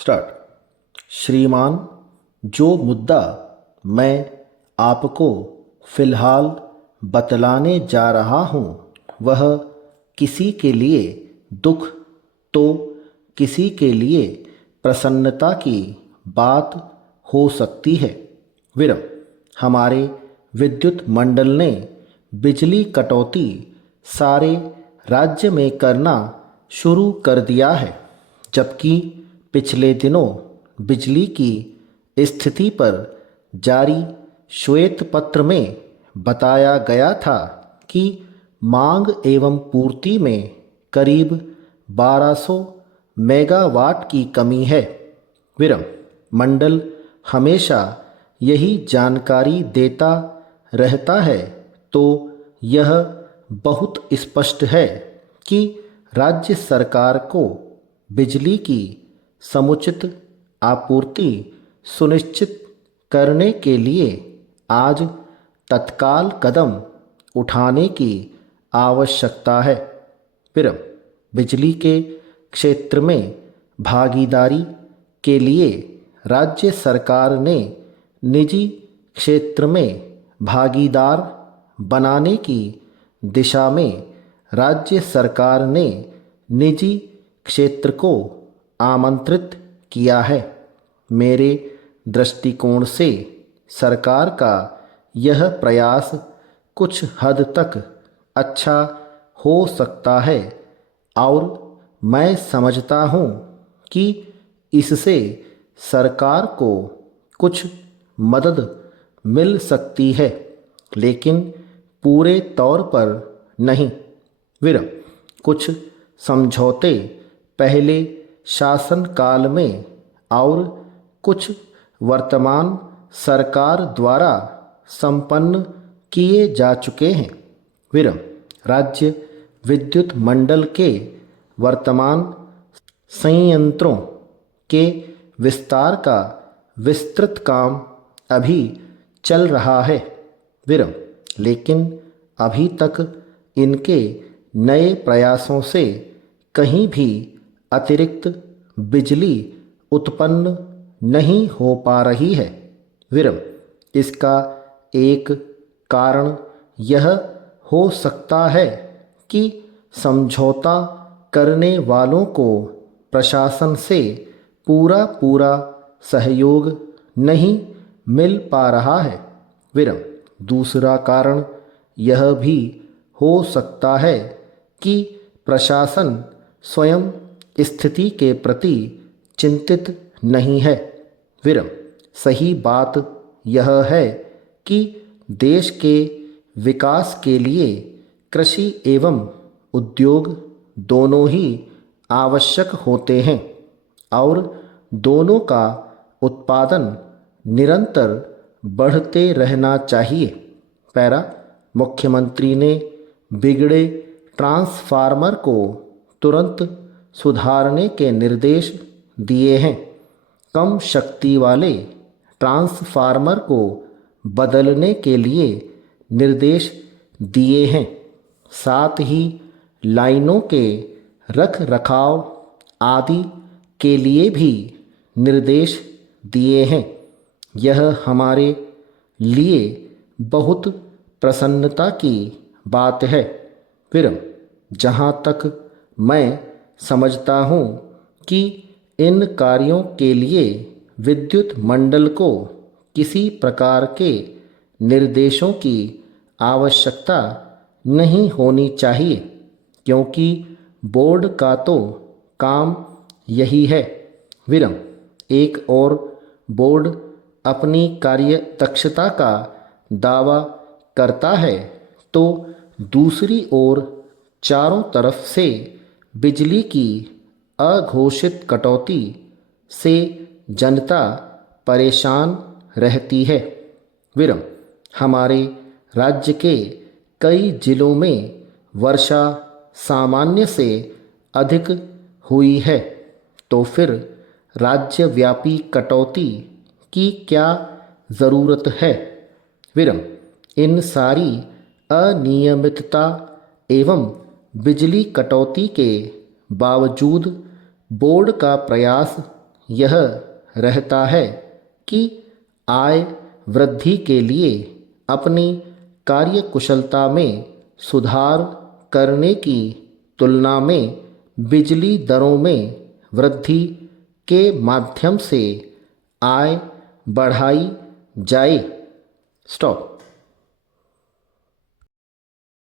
Start. श्रीमान, जो मुद्दा मैं आपको फ़िलहाल बतलाने जा रहा हूँ वह किसी के लिए दुख तो किसी के लिए प्रसन्नता की बात हो सकती है। विरम। हमारे विद्युत मंडल ने बिजली कटौती सारे राज्य में करना शुरू कर दिया है, जबकि पिछले दिनों बिजली की स्थिति पर जारी श्वेत पत्र में बताया गया था कि मांग एवं पूर्ति में करीब 1200 मेगावाट की कमी है। विरम। मंडल हमेशा यही जानकारी देता रहता है, तो यह बहुत स्पष्ट है कि राज्य सरकार को बिजली की समुचित आपूर्ति सुनिश्चित करने के लिए आज तत्काल कदम उठाने की आवश्यकता है। विरम। बिजली के क्षेत्र में भागीदारी के लिए राज्य सरकार ने निजी क्षेत्र में भागीदार बनाने की दिशा में राज्य सरकार ने निजी क्षेत्र को आमंत्रित किया है। मेरे दृष्टिकोण से सरकार का यह प्रयास कुछ हद तक अच्छा हो सकता है और मैं समझता हूँ कि इससे सरकार को कुछ मदद मिल सकती है, लेकिन पूरे तौर पर नहीं। विरम। कुछ समझौते पहले शासनकाल में और कुछ वर्तमान सरकार द्वारा संपन्न किए जा चुके हैं। विरम। राज्य विद्युत मंडल के वर्तमान संयंत्रों के विस्तार का विस्तृत काम अभी चल रहा है। विरम। लेकिन अभी तक इनके नए प्रयासों से कहीं भी अतिरिक्त बिजली उत्पन्न नहीं हो पा रही है। विरम। इसका एक कारण यह हो सकता है कि समझौता करने वालों को प्रशासन से पूरा सहयोग नहीं मिल पा रहा है। विरम। दूसरा कारण यह भी हो सकता है कि प्रशासन स्वयं स्थिति के प्रति चिंतित नहीं है। विरम। सही बात यह है कि देश के विकास के लिए कृषि एवं उद्योग दोनों ही आवश्यक होते हैं और दोनों का उत्पादन निरंतर बढ़ते रहना चाहिए। पैरा। मुख्यमंत्री ने बिगड़े ट्रांसफार्मर को तुरंत सुधारने के निर्देश दिए हैं। कम शक्ति वाले ट्रांसफार्मर को बदलने के लिए निर्देश दिए हैं। साथ ही लाइनों के रख रखाव आदि के लिए भी निर्देश दिए हैं। यह हमारे लिए बहुत प्रसन्नता की बात है। विरम। जहाँ तक मैं समझता हूँ कि इन कार्यों के लिए विद्युत मंडल को किसी प्रकार के निर्देशों की आवश्यकता नहीं होनी चाहिए, क्योंकि बोर्ड का तो काम यही है। विरम। एक और बोर्ड अपनी कार्य दक्षता का दावा करता है, तो दूसरी ओर चारों तरफ से बिजली की अघोषित कटौती से जनता परेशान रहती है। विरम। हमारे राज्य के कई जिलों में वर्षा सामान्य से अधिक हुई है, तो फिर राज्यव्यापी कटौती की क्या ज़रूरत है। विरम। इन सारी अनियमितता एवं बिजली कटौती के बावजूद बोर्ड का प्रयास यह रहता है कि आय वृद्धि के लिए अपनी कार्यकुशलता में सुधार करने की तुलना में बिजली दरों में वृद्धि के माध्यम से आय बढ़ाई जाए। स्टॉप।